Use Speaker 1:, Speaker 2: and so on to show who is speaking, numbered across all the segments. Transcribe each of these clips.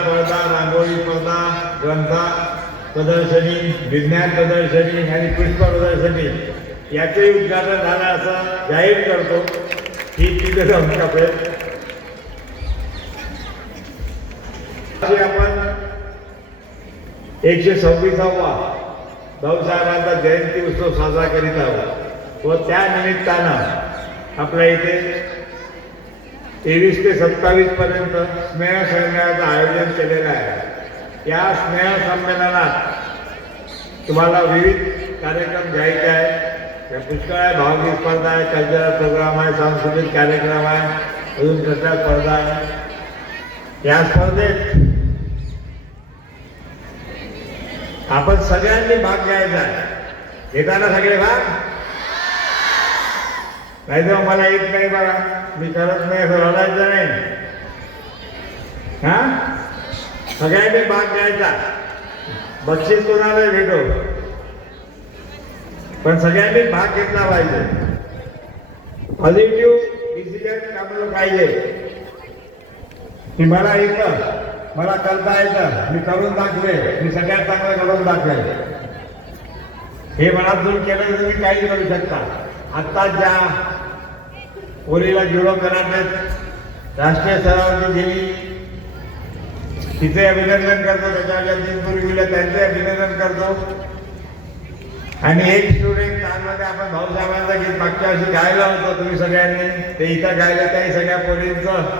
Speaker 1: स्पर्धा रांगोळी स्पर्धा ग्रंथा प्रदर्शनी विज्ञान प्रदर्शनी आणि पुष्प प्रदर्शनी याचे उद्घाटन झालं असं जाहीर करतो. ही तिथे जाऊन कपेल आपण एकशे सव्वीसावा भाऊसाहेबांचा जयंती उत्सव साजरा करीत आहोत. व त्या निमित्तानं आपल्या इथे तेवीस ते सत्तावीस पर्यंत स्नेह संमेलनाचं आयोजन केलेलं आहे. या स्नेह संमेलनात तुम्हाला विविध कार्यक्रम घ्यायचे आहे त्या पुष्कळ आहे भावगीत स्पर्धा आहे कल्चरल प्रोग्राम आहे सांस्कृतिक कार्यक्रम आहे अजून कसल्या स्पर्धा आहे. या स्पर्धेत आपण सगळ्यांनी भाग घ्यायचा आहे. घेताना सगळे भाग? नाही तर मला येत नाही बघा मी करत नाही असं रडायचं नाही. हा? सगळ्यांनी भाग घ्यायचा. बक्षीस कोणाला भेटो? पण सगळ्यांनी भाग घेतला पाहिजे. पॉझिटिव्ह डिसिजन आपलं पाहिजे. की मला येतं मला करता येतं. मी करून दाखवे. मी सगळ्यात चांगलं करून दाखवेल हे मनातून केलं तर तुम्ही काही करू शकता. आत्ता ज्या पोरीला जुडो कराट्यात राष्ट्रीय स्तरावरती गेली तिचे अभिनंदन करतो त्याच्या ज्या गेल्या त्यांचे अभिनंदन करतो. आणि एक स्टुडंट त्यामध्ये आपण भाऊसाहेबांचा गीत मागच्या वर्षी गायला होतो तुम्ही सगळ्यांनी. ते इथं गायलं त्याही सगळ्या पोरींचं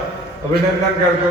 Speaker 1: अभिनंदन करतो.